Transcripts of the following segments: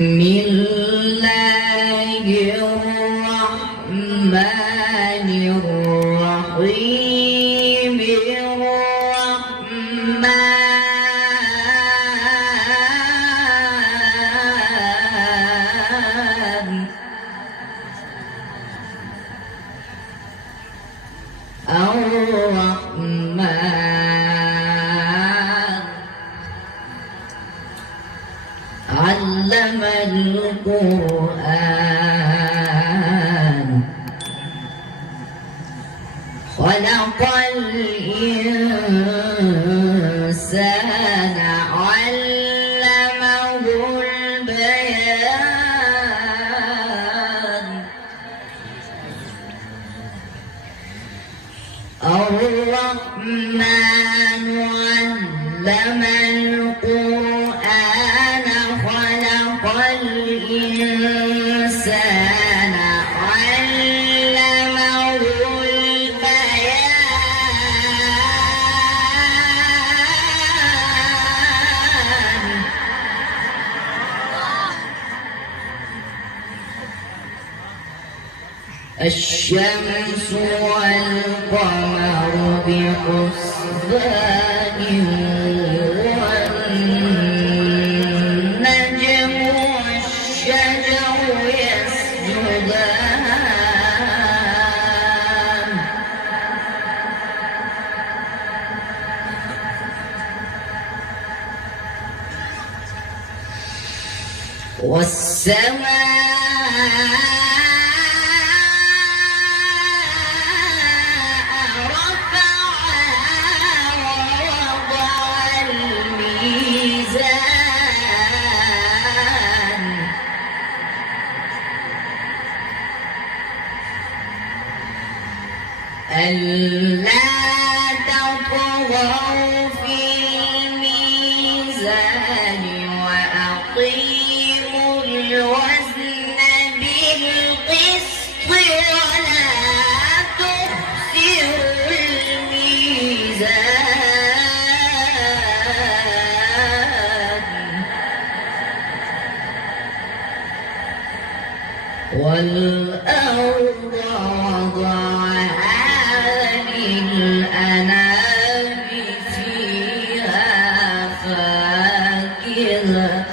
بسم الله الرحمن الرحيم علم القرآن خلق الإنسان علمه البيان الرحمن علم القرآن خلق الإنسان علمه البيان الشمس والقمر بحسبان والنجم والشجر يسجدان والسماء ألا تطغوا في الميزان وأقيموا الوزن بالقسط ولا تخسروا الميزان والأرض وضعها للأنام فيها فاكهة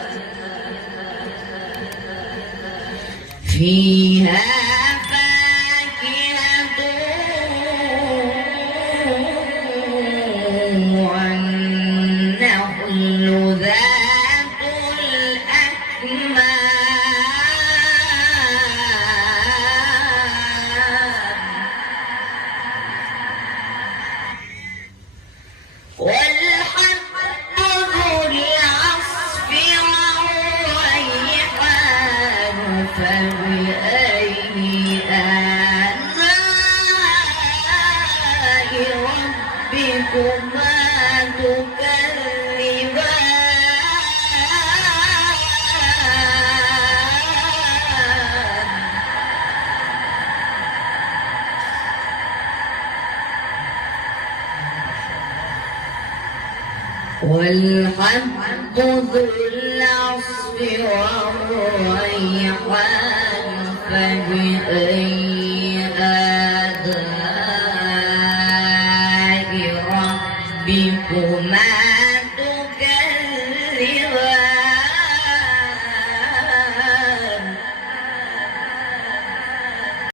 والنخل ذات الأكمام والحب ذو العصف والريحان فبأي آلاء ربكما تكذبان والحب ذو العصف والريحان فبأي